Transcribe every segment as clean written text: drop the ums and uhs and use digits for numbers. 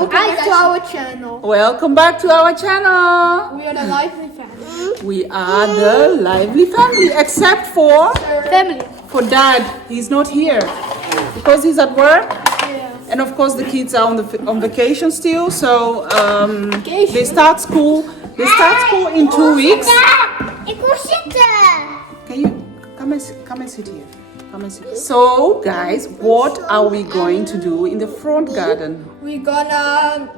Welcome back to our channel. Welcome back to our channel. We are the Lively family. We are the lively family, except for Family. Dad. He's not here because he's at work. Yeah. And of course the kids are on vacation still, so Vacation? they start school. They start school in 2 weeks. Ik wil zitten. Can you come and sit here? Come and sit. So guys, what are we going to do in the front garden? We're gonna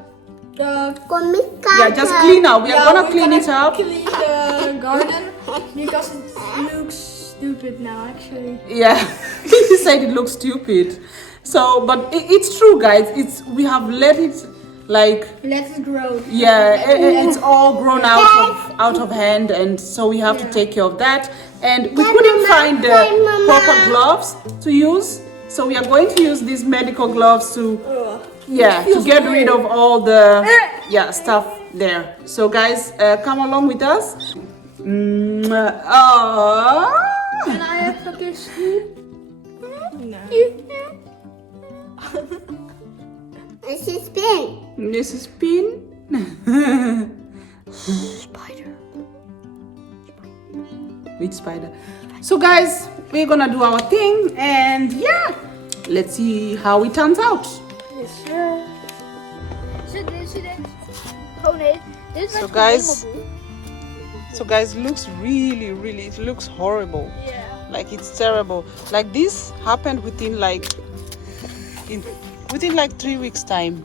Kom ik Yeah, just clean up. We are gonna clean it up. Clean the garden because it looks stupid now actually. Yeah, he said it looks stupid. So, but it's true, guys. We have let it like. Let it grow. Yeah, it's all grown out of hand, and so we have to take care of that. And we couldn't find the proper gloves to use, so we are going to use these medical gloves to to get rid of all the stuff there. So guys, come along with us. Oh. Can I have a kiss? No. This is pink. This is Pin. Spider. Which spider? So guys, we're gonna do our thing, and yeah, let's see how it turns out. Yes, sir. Oh nee, dit is So guys, looks really, it looks horrible. Yeah. Like it's terrible. Like this happened within like 3 weeks time.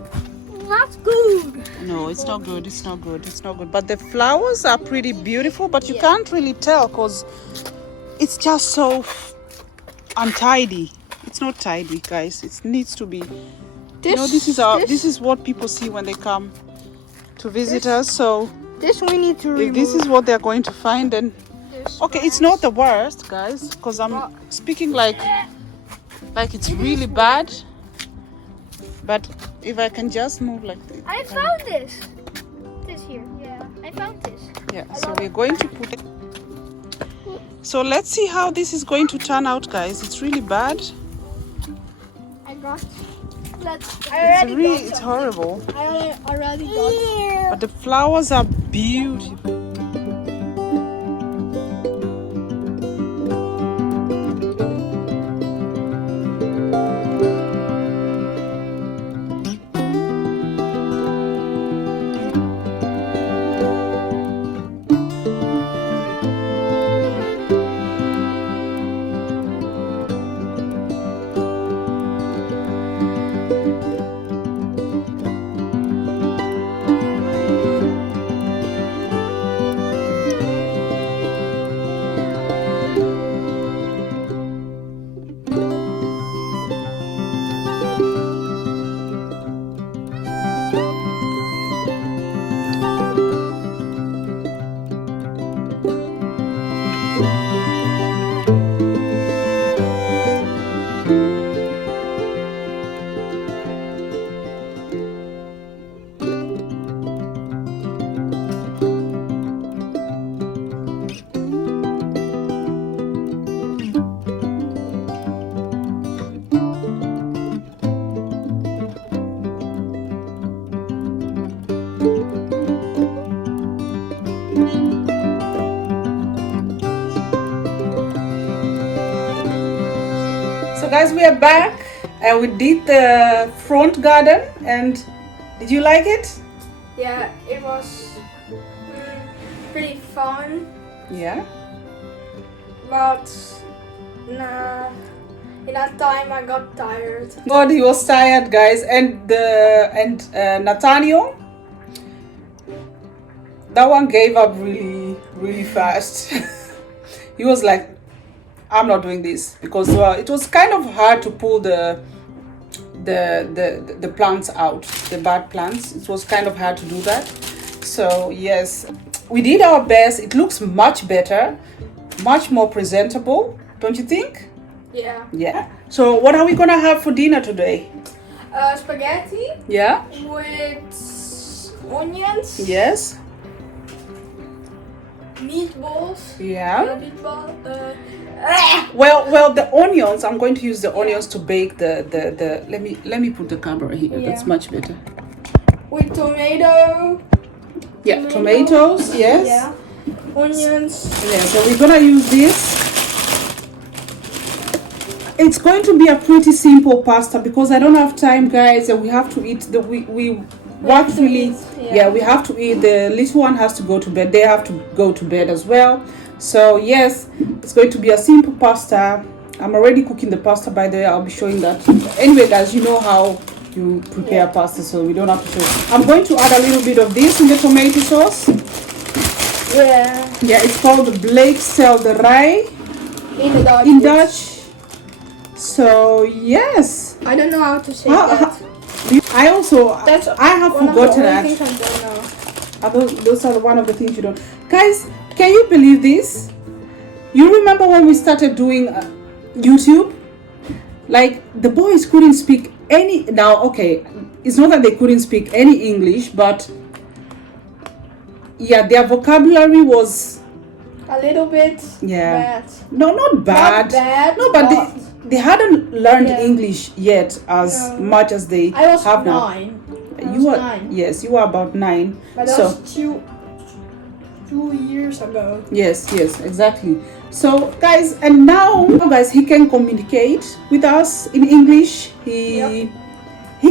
not good. No, it's not good. It's not good. It's not good. But the flowers are pretty beautiful, but you can't really tell because it's just so untidy. It's not tidy, guys. It needs to be. This is what people see when they come to visit us. So This we need to remove. if this is what they're going to find, then okay, it's not the worst, guys, because I'm speaking like it's really bad. But if I can just move like this. I found this. This here. Yeah, I found this. Yeah, so we're going to put it. So let's see how this is going to turn out, guys. It's really bad. I got. It's horrible. I already got. But the flowers are beautiful. So guys, we are back and we did the front garden, and did you like it? Yeah, it was pretty fun, Yeah. but in that time I got tired. God, he was tired, guys, and Nathaniel, that one gave up really fast. He was like, I'm not doing this, because it was kind of hard to pull the plants out, the bad plants. It was kind of hard to do that. So yes, we did our best. It looks much better, much more presentable, don't you think? Yeah. Yeah. So what are we gonna have for dinner today? Spaghetti Yeah. with onions. Yes. Meatballs. Yeah. Meatball. Well, the onions. I'm going to use the onions to bake the. Let me put the camera here. Yeah. That's much better. with tomato. Yeah, tomatoes, yes. Yeah. Onions. Yeah, so we're gonna use this. It's going to be a pretty simple pasta because I don't have time, guys, and we have to eat the we what to really eat, yeah, we have to eat. The little one has to go to bed. They have to go to bed as well. So yes, it's going to be a simple pasta. I'm already cooking the pasta, by the way. I'll be showing that. Anyway, guys, you know how you prepare pasta, so we don't have to show. I'm going to add a little bit of this in the tomato sauce. Yeah. Yeah, it's called bleekselderij in Dutch. So yes, I don't know how to say that. I also That's I have one forgotten of the only that. things I don't know. Those are one of the things you don't. Guys, can you believe this? You remember when we started doing YouTube? Like the boys couldn't speak any. Now, okay, it's not that they couldn't speak any English, but yeah, their vocabulary was A little bit bad. No, not bad. Not bad, No, but they hadn't learned Yeah. English yet as much as they I was have now. 9. You were 9. yes, you were about 9. But So that's 2 years ago. yes, exactly. So guys, and now guys, he can communicate with us in English. He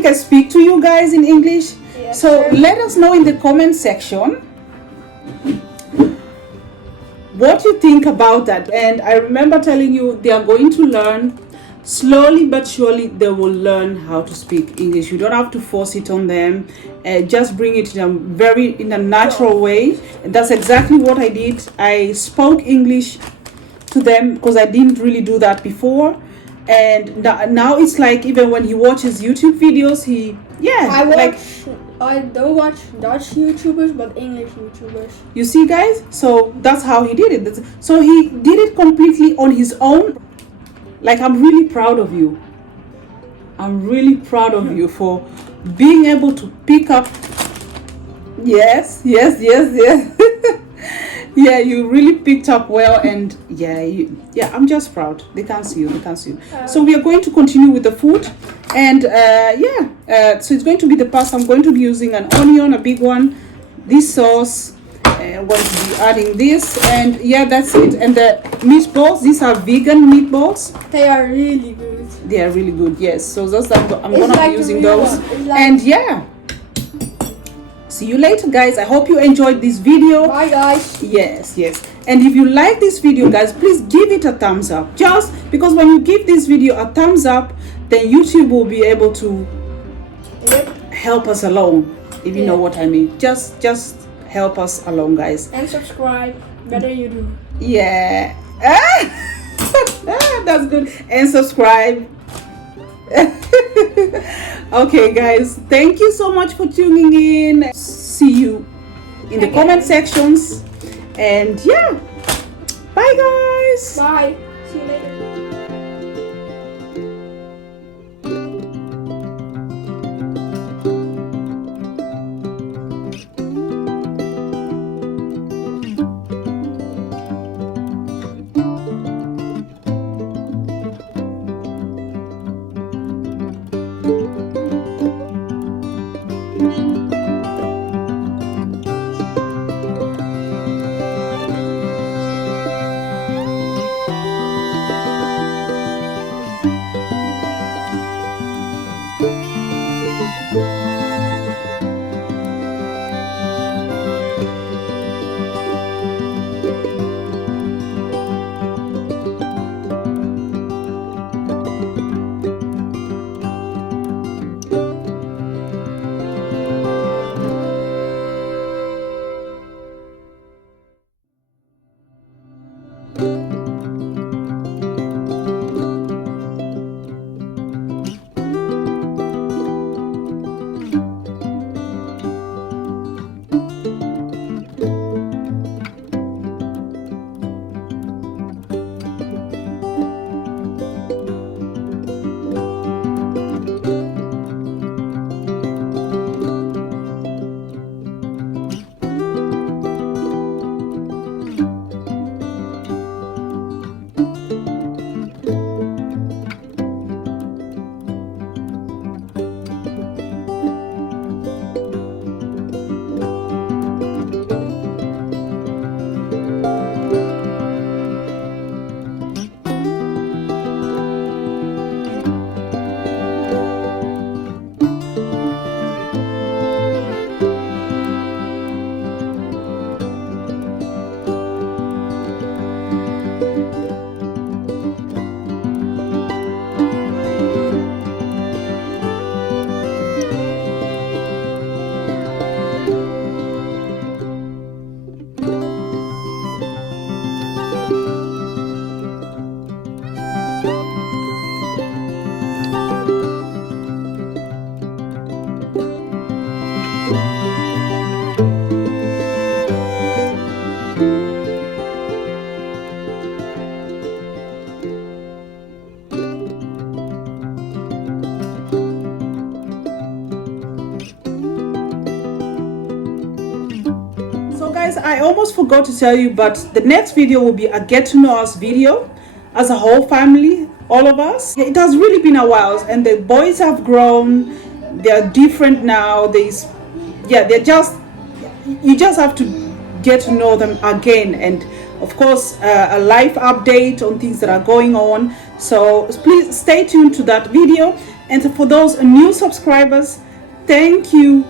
can speak to you guys in English. Yes, So sir. let us know in the comment section what you think about that. And I remember telling you they are going to learn slowly but surely. They will learn how to speak English. You don't have to force it on them. Just bring it in a natural way. And that's exactly what I did. I spoke English to them because I didn't really do that before. And now it's like even when he watches YouTube videos, I don't watch Dutch YouTubers, but English YouTubers. You see, guys? So that's how he did it. So he did it completely on his own. Like, I'm really proud of you. I'm really proud of you for being able to pick up. Yes. Yeah, you really picked up well, and I'm just proud. They can't see you. So we are going to continue with the food, and so it's going to be the pasta. I'm going to be using an onion, a big one, this sauce. I'm going to be adding this, and that's it. And the meatballs, these are vegan meatballs. They are really good. They are really good, yes. So those I'm It's gonna like be the using real those, one. It's like- and see you later, guys. I hope you enjoyed this video. Bye, guys. Yes. And if you like this video, guys, please give it a thumbs up. Just because when you give this video a thumbs up, then YouTube will be able to help us along, if you know what I mean. Just help us along, guys. And subscribe. Better you do. Yeah. That's good. And subscribe. Okay, guys, thank you so much for tuning in. See you in the comment sections, and bye, guys. Bye. See you later. guys, I almost forgot to tell you, but the next video will be a get to know us video as a whole family, all of us. It has really been a while, and the boys have grown. They're different now. They're just, you just have to get to know them again, and of course a life update on things that are going on. So please stay tuned to that video. And for those new subscribers, thank you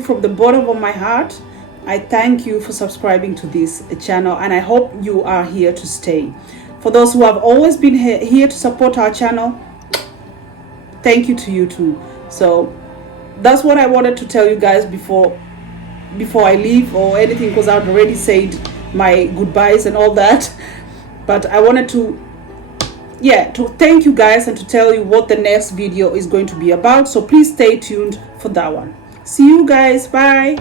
from the bottom of my heart. I thank you for subscribing to this channel, and I hope you are here to stay. For those who have always been here to support our channel, thank you to you too. So that's what I wanted to tell you guys before I leave or anything, because I've already said my goodbyes and all that. But I wanted to thank you guys and to tell you what the next video is going to be about. So please stay tuned for that one. See you guys. Bye.